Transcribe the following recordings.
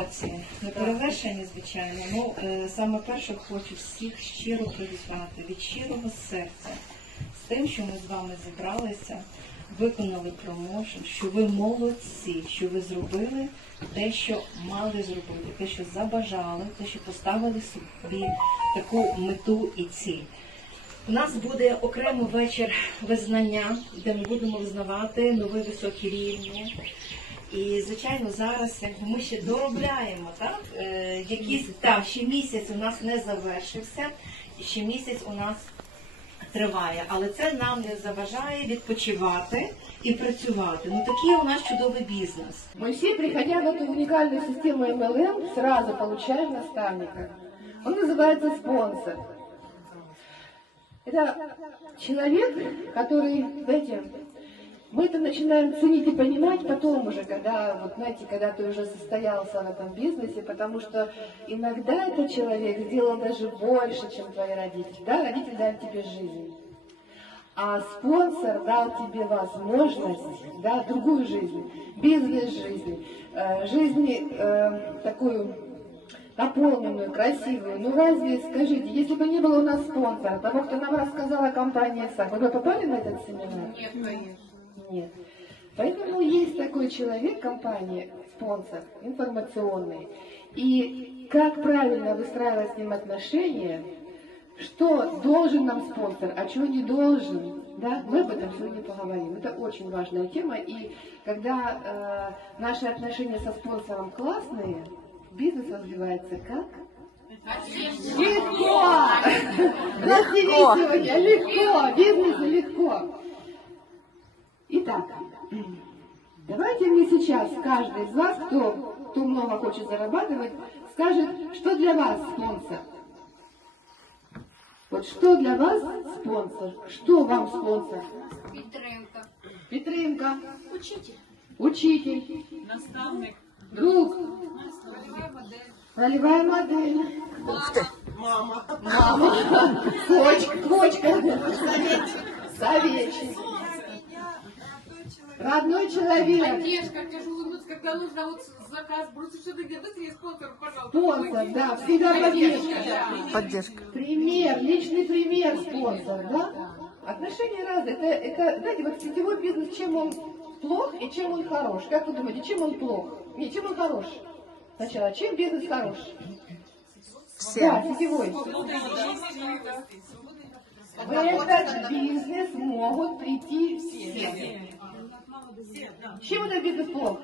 Емоції не перевершені, звичайно. Ну е, саме перше хочу всіх щиро привітати від щирого серця з тим, що ми з вами зібралися, виконали промоушен, що ви молодці, що ви зробили те, що мали зробити, те, що забажали, те, що поставили собі таку мету і ціль. У нас буде окремо вечір визнання, де ми будемо визнавати нові високі рівні. І звичайно, зараз якби ми ще доробляємо, так? Е, якісь так, ще місяць у нас не завершився, і ще місяць у нас триває. Але це нам не заважає відпочивати і працювати. Ну такий у нас чудовий бізнес. Мы все, приходя в эту уникальную систему MLM, сразу получаем наставника. Он называется спонсор. Это человек, который, знаете, мы это начинаем ценить и понимать потом уже, когда, вот знаете, когда ты уже состоялся в этом бизнесе, потому что иногда этот человек сделал даже больше, чем твои родители. Да, родители дали тебе жизнь. А спонсор дал тебе возможность, да, другую жизнь, бизнес-жизнь, э, жизнь э, такую наполненную, красивую. Ну разве, скажите, если бы не было у нас спонсора, того, кто нам рассказал о компании САК, вы бы попали на этот семинар? Нет, конечно. Нет. Поэтому есть такой человек, компания, спонсор, информационный. И как правильно выстраивать с ним отношения, что должен нам спонсор, а чего не должен, да, мы об этом сегодня поговорим. Это очень важная тема, и когда э, наши отношения со спонсором классные, бизнес развивается как? Легко! Легко! легко! Бизнесу легко! Итак, давайте мы сейчас, каждый из вас, кто, кто много хочет зарабатывать, скажет, что для вас спонсор. Вот что для вас спонсор? Что вам спонсор? Підтримка. Підтримка, Учитель. учитель, Наставник. друг, Рольова модель. ролевая модель. Мама. Мама. Кочка. Кочка. Советчик. Родной человек. Поддержка, кажу, улыбнуться, когда нужно вот заказ бросить что-то где быстрее спонсор, пожалуйста. Спонсор, да, всегда поддержка. Да. Поддержка. Пример, личный пример спонсор, да? Отношения разные. Это, это, знаете, вот сетевой бизнес, чем он плох и чем он хорош? Как вы думаете, чем он плох? Не, чем он хорош? Сначала, чем бизнес хорош? Да, Всем. сетевой. В этот бизнес могут прийти все. Чем этот бизнес плох?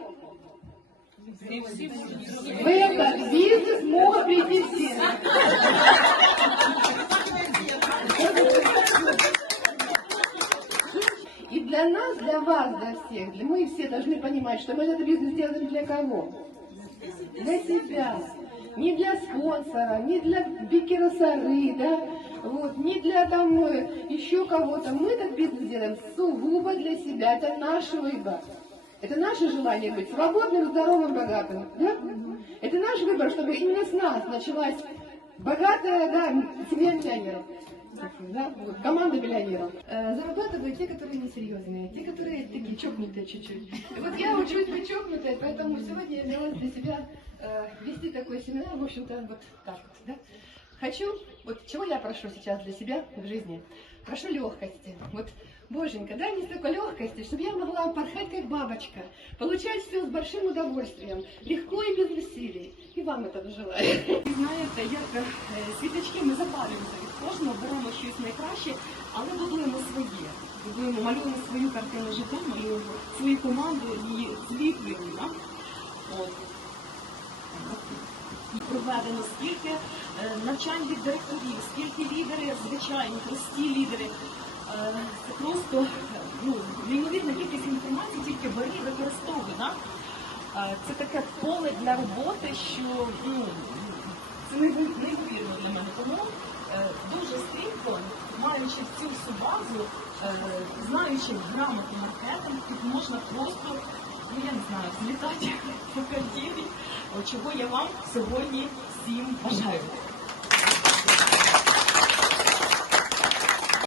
В этот бизнес могут прийти все. И для нас, для вас, для всех, для мы все должны понимать, что мы этот бизнес делаем для кого? Для себя. Не для спонсора, не для Бикера да, вот, не для э, еще кого-то. Мы этот бизнес делаем сугубо для себя. Это наш выбор. Это наше желание быть свободным, здоровым, богатым. Да? Это наш выбор, чтобы именно с нас началась богатая да, семья миллионеров. Да, вот, команда миллионеров. Э, зарабатывают те, которые несерьезные, те, которые такие чокнутые чуть-чуть. Вот я учусь быть чокнутой, поэтому сегодня я взяла для себя э, вести такой семинар, в общем-то, вот так вот. Да? Хочу, вот чего я прошу сейчас для себя в жизни? Прошу легкости. Вот, Боженька, дай мне столько легкости, чтобы я могла порхать как бабочка, получать все с большим удовольствием, легко и без усилий. И вам этого желаю. Знаєте, як е, світочки ми запалюємося від кожного, беремо щось найкраще, але будуємо своє. Будуємо, малюємо свою картину життя, малюємо свою команду і зліплюємо. Проведено скільки е, навчань від директорів, скільки лідери, звичайні, прості лідери. Е, Це просто ну, неймовірна кількість інформації, тільки бери і використовуй. Да? Е, Це таке поле для роботи, що ну, це неймовірно для мене. Тому дуже стрімко, маючи всю всю базу, знаючи грамоту маркетинг, тут можна просто, ну я не знаю, злітати по кар'єрі, От чого я вам сьогодні всім бажаю.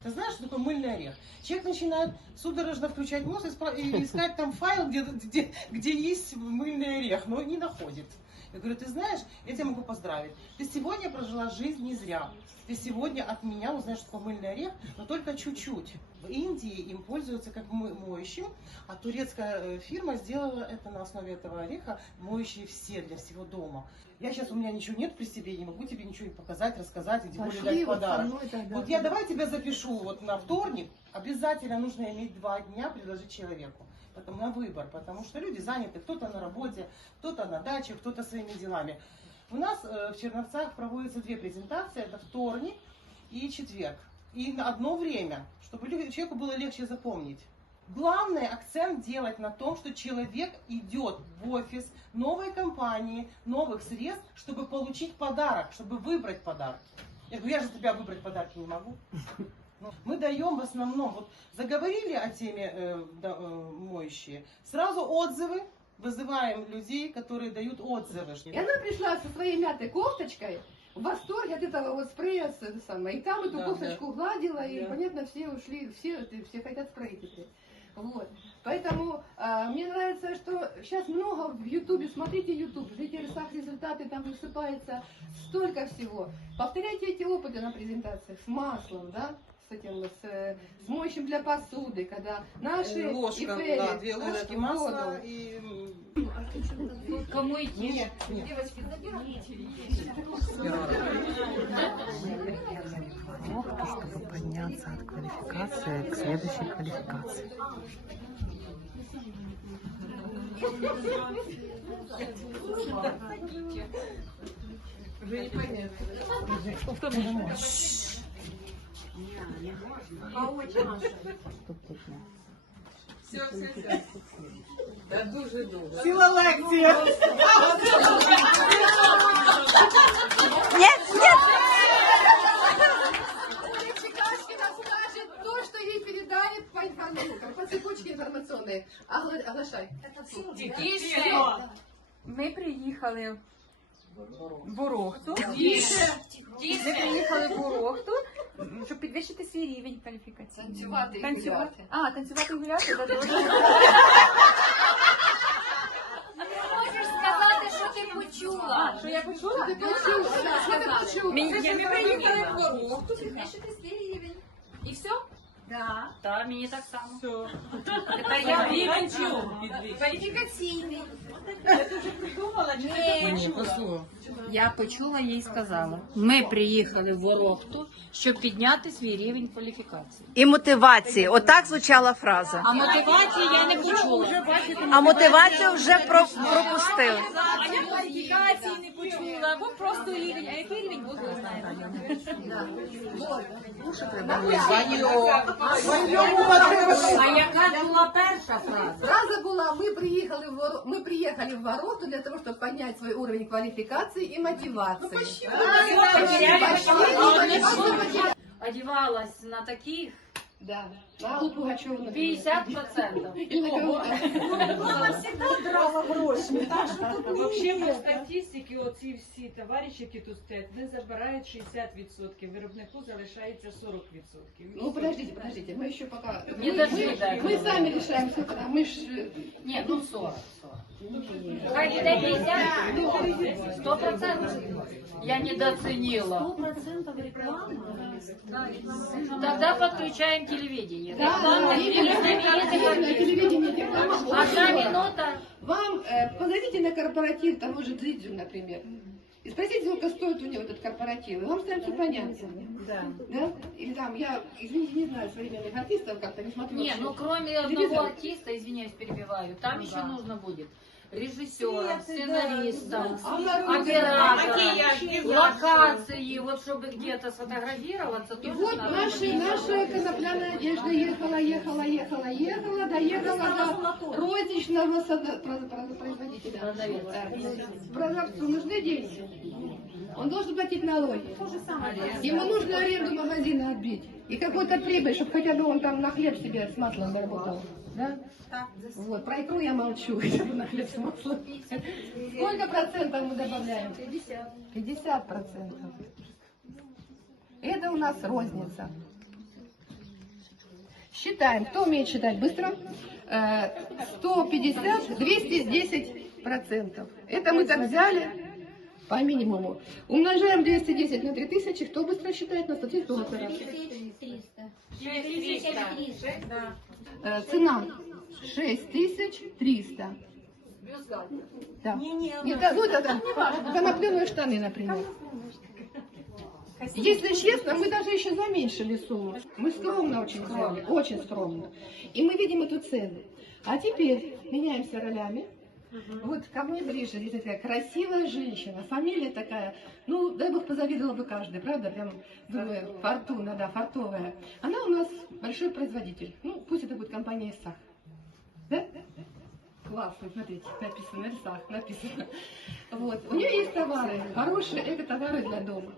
Ты знаешь, что такое мыльный орех? Человек начинает судорожно включать мозг и, спра- и искать там файл, где, где, где есть мыльный орех, но не находит. Я говорю, ты знаешь, я тебя могу поздравить. Ты сегодня прожила жизнь не зря. Ты сегодня от меня узнаешь, что такое мыльный орех, но только чуть-чуть. В Индии им пользуются как мо- моющим, а турецкая э, фирма сделала это на основе этого ореха, моющие все для всего дома. Я сейчас, у меня ничего нет при себе, не могу тебе ничего показать, рассказать, и тем более дать подарок. мной тогда. Вот я давай тебя запишу вот на вторник. Обязательно нужно иметь два дня предложить человеку. Потом на выбор, потому что люди заняты, кто-то на работе, кто-то на даче, кто-то своими делами. У нас э, в Черновцах проводятся две презентации, это вторник и четверг. И на одно время, чтобы человеку было легче запомнить. Главный акцент делать на том, что человек идет в офис новой компании, новых средств, чтобы получить подарок, чтобы выбрать подарок. Я говорю, я же тебя выбрать подарки не могу. Мы даем в основном, вот заговорили о теме э, да, э, моющие, сразу отзывы, вызываем людей, которые дают отзывы. И она пришла со своей мятой кофточкой, в восторге от этого вот спрея, это самое, и там эту Да, кофточку гладила, и, Да. понятно, все ушли, все, все хотят спрей теперь. Вот. Поэтому а, мне нравится, что сейчас много в Ютубе, смотрите Ютуб, лидерсах результаты, там высыпается столько всего. Повторяйте эти опыты на презентациях с маслом, да, с этим, с, с моющим для посуды, когда наши Э, Ложка, и да, две ложки воду. масла и... Кому идти? Нет, нет. чтобы подняться от квалификации к следующей квалификации. А очі. Все, все, все. Та дуже добре. Ціла лекція. Ну, Чекашки нас скажет то, что ей передает Пайханука по цепочке информационной. Оглашай. Тише. Ми приїхали в Ворохту. Ми приїхали в Ворохту, щоб підвищити свій рівень кваліфікації. Танцювати і Танцювати. гуляти. А, танцювати і гуляти? Да, добре. Можеш сказати, що ти почула. Що я почула? Ти почув, що ти? Мені- Я не приїхала в Ворохту, підвищити свій рівень. І все? Да. Та мені так само. Все. Тепер я рівень чую. Кваліфікаційний. Я почула їй сказала. Ми приїхали в Ворохту, щоб підняти свій рівень кваліфікації. І мотивації. Отак звучала фраза. А мотивації я не почула. А мотивацію вже про- пропустили. А я кваліфікації не почула, бо просто рівень. А який рівень Бог його знає? А яка була перша фраза? Фраза была, мы приехали, в Воро- мы приехали в Вороту для того, чтобы поднять свой уровень квалификации и мотивации. Одівалась на таких Да, на Аллу Пугачеву, например. 50%. Или на кого-то. Вообще по статистиці оці всі товариші, які тут стоять, вони забирають 60%, виробнику залишається 40%. Ну, подождите, подождите, мы еще пока... Не мы, дошли мы- до этого. мы сами решаем все, мы ж... Ні, ну 40. Хай буде 50. 100%. Я недооценила. 100% реклама? Тогда подключаем телевидение. Да, именно телевидение, реклама. Одна минута. Вам э, позовите на корпоратив того же Дзидзю, например. И спросите, сколько стоит у него этот корпоратив. И вам станет все понятно. Да. Да? Или там, я, извините, не знаю современных артистов, как-то не смотрю. Не, вообще. ну кроме одного артиста, извиняюсь, перебиваю, там Ну еще да. нужно будет режиссера, сценариста, оператора, локации, вот чтобы где-то сфотографироваться, И тоже вот надо наша, наша конопляная одежда ехала, ехала, ехала, ехала, доехала до розничного производителя. Да. Продавцу нужны деньги. Он должен платить налоги. Ему нужно аренду магазина отбить. И какой-то прибыль, чтобы хотя бы он там на хлеб себе с маслом заработал. Да? Вот, про икру я молчу, чтобы на хлеб с маслом. Сколько процентов мы добавляем? 50. 50 процентов. Это у нас розница. Считаем, кто умеет считать быстро? Э, 150, 210 процентов. Это мы так взяли по минимуму. Умножаем 210 на 3000. Кто быстро считает на статистику? Э, Цена 6300. Да. Не, да, ну, это, это, это напленные штаны, например. Если честно, мы даже еще заменьшили сумму. Мы скромно очень взяли, очень скромно. И мы видим эту цену. А теперь меняемся ролями. Вот ко мне ближе, здесь такая красивая женщина, фамилия такая, ну, дай бог позавидовала бы каждый, правда, прям, думаю, фортуна, да, фартовая. Она у нас большой производитель, ну, пусть это будет компания ИСАХ. Да? Классно, смотрите, написано ИСАХ, написано. Вот, у нее есть товары, хорошие эко-товары для дома.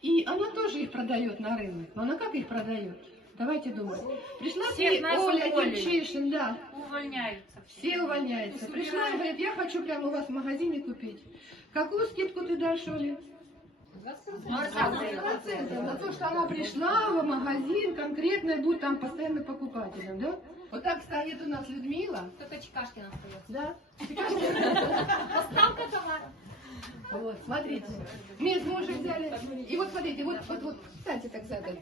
И она тоже их продает на рынок. Но она как их продает? Давайте думать. Пришла Всех ты, нас Оля уволили. Демчишин, да. Увольняются. Все увольняются. Пришла и говорит, я хочу прямо у вас в магазине купить. Какую скидку ты дашь, Оля? 20% на то, что она пришла в магазин конкретно и будет там постоянно покупателем, да? Вот так стоит у нас Людмила. Только Чекашкина остается. Да? Поставка товара. Вот, смотрите. Мы с мужем взяли. И вот смотрите, вот, вот, вот, встаньте так задом.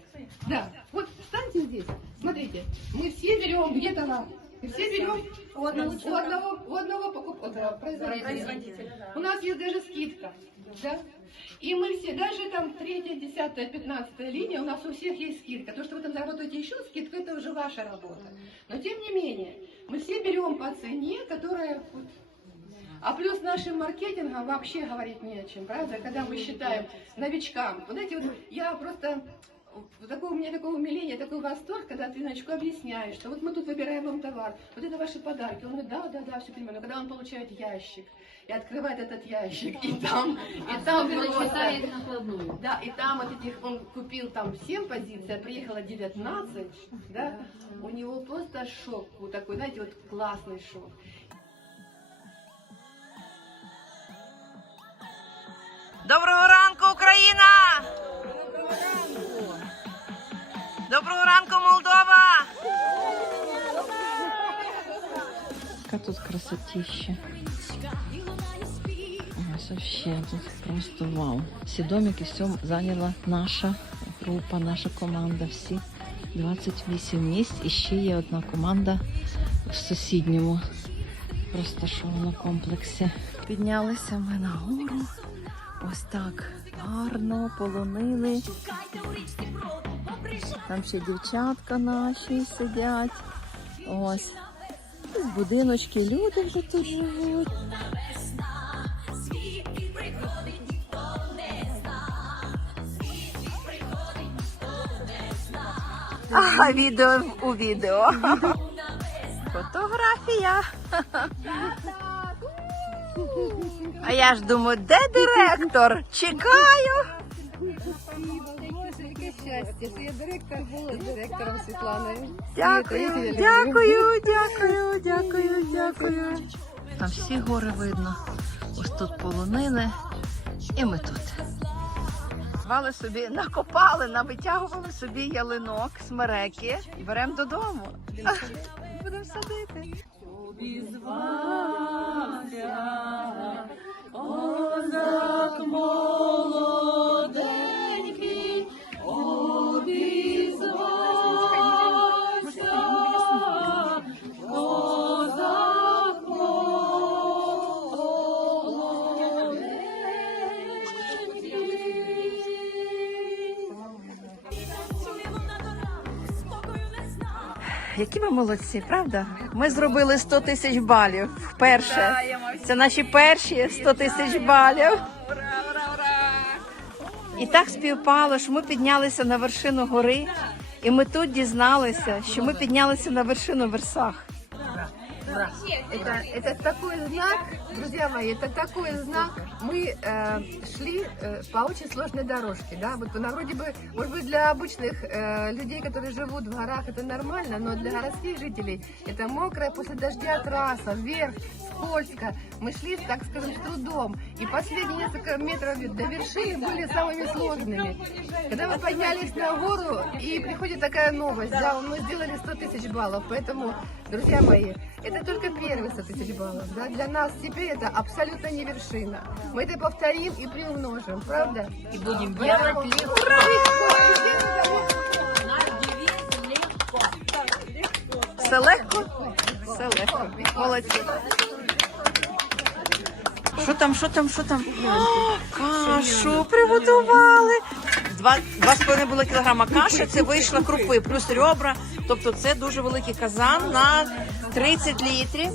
Да, вот встаньте здесь. Смотрите, мы все берем где товар. И все берем у одного, у одного, у одного покупателя, производителя. У нас есть даже скидка. Да? И мы все, даже там третья, десятая, пятнадцатая линия, у нас у всех есть скидка. То, что вы там заработаете еще скидку, это уже ваша работа. Но тем не менее, мы все берем по цене, которая вот, а плюс нашим маркетингом вообще говорить не о чем, правда? Когда мы считаем новичкам. Вот знаете, вот я просто такое, у меня такое умиление, такой восторг, когда ты новичку объясняешь, что вот мы тут выбираем вам товар, вот это ваши подарки. Он говорит, да, да, да, все понимаю. Но когда он получает ящик и открывает этот ящик, и там, и там просто... Да, и там вот этих, он купил там 7 позиций, а приехало 19, да, у него просто шок, вот такой, знаете, вот классный шок. Доброго ранку, Україна! Доброго ранку, Молдова! Яка тут красотища. Вообще тут просто вау. Всі домики, все зайняла наша група, наша команда. Всі 28 місць. І ще є одна команда в сусідньому розташованому комплексі. Піднялися ми на гору. Ось так гарно полонили. Там ще дівчатка наші сидять. Ось. Ось будиночки, люди вже тут живуть. А, відео у відео. Фотографія. А я ж думаю, де директор? Чекаю. Яке щастя, що я директор була з директором Світланою. Дякую, дякую, дякую, дякую, дякую. Там всі гори видно. Ось тут полонини, і ми тут. Звали собі, накопали, навитягували собі ялинок, смереки і беремо додому. Будемо садити. О, за окном. Які ми молодці, правда? Ми зробили 100 тисяч балів вперше. Це наші перші 100 тисяч балів. І так співпало, що ми піднялися на вершину гори, і ми тут дізналися, що ми піднялися на вершину Версах. Это, это такой знак, Друзья мои, это такой знак. Мы э, шли э, по очень сложной дорожке, да. Вот она вроде бы, может быть, для обычных э, людей, которые живут в горах, это нормально, но для городских жителей это мокрая после дождя трасса, вверх, скользко. Мы шли, так скажем, с трудом. И последние несколько метров до вершины были самыми сложными. Когда мы поднялись на гору, и приходит такая новость, да, мы сделали 100 тысяч баллов, поэтому, друзья мои, это только первые 100 тысяч баллов, да, для нас теперь это абсолютно не вершина. Мы это повторим и приумножим, правда? И будем делать легко. Все легко? Все легко. Молодці. Що там, що там, що там? Кашу приготували. Два, два з половиною було кілограма каші, це вийшло крупи, плюс ребра. Тобто це дуже великий казан на 30 літрів.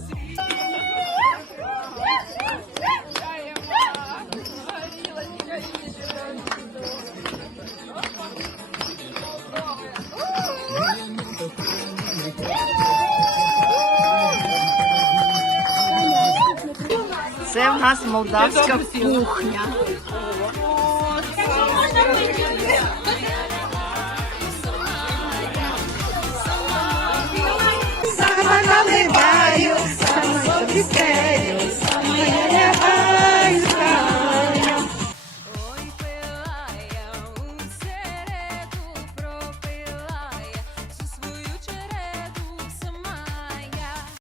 Це в нас молдавська кухня. Yeah.